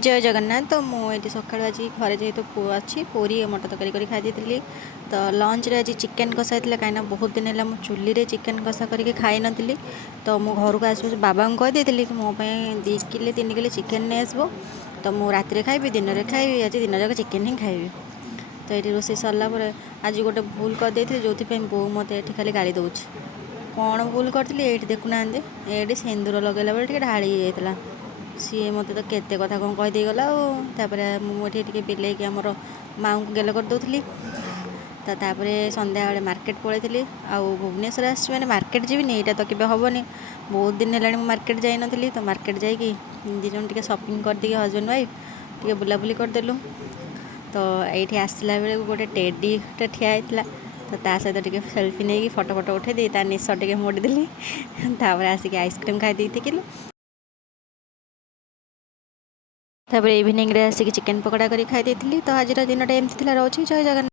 जय जगन्नाथ। तो मुझे सका आज घरे जेहेतु पु अच्छी पूरी मटर तरकारी कर खाई दी। तो लंच रे आज चिकेन कषा होता कहीं बहुत दिन है चुली रे चिकेन कषा करके खाई नी। तो मु घर को आस बाबा को कहीदी कि मो 2 किलो 3 किलो चिकेन नहीं आसब। तो मुझे राति खाइबी दिन में खाइबी आज दिन जाक चिकेन ही खाइबी। तो ये रोषे सरला आज गोटे भूल करदे जो बो मत ये खाली गाड़ी दौर कौन भूल करी ये देखुना ये सिंदूर लगेला बेले ढाड़ी जाता सी मत तो केते कथा कौन कहीदे गला मुझे बिले आमर माँ को गेल करदे। तो संध्या बेले मार्केट पलैली आउ भुवनेश्वर आसी मैंने मार्केट जीविनी यहाँ तो केवे हेनी बहुत दिन है मार्केट जाई नी। तो मार्केट जाकि दीज टे सपिंग करदे हजबैंड वाइफ टे बुलाबुली करदेलु। तो ये आसला बेले गोटे टेडीटे ठिया होता तो ता सहित टे सेल्फी नहीं फटो फटो उठे ता निश टे मोड़देली आसिक आइसक्रीम खाई किलो। इवनिंग रे आसिक चिकेन पकड़ा कर खाई। तो आज दिन एमती रोचे। जय जगन्नाथ।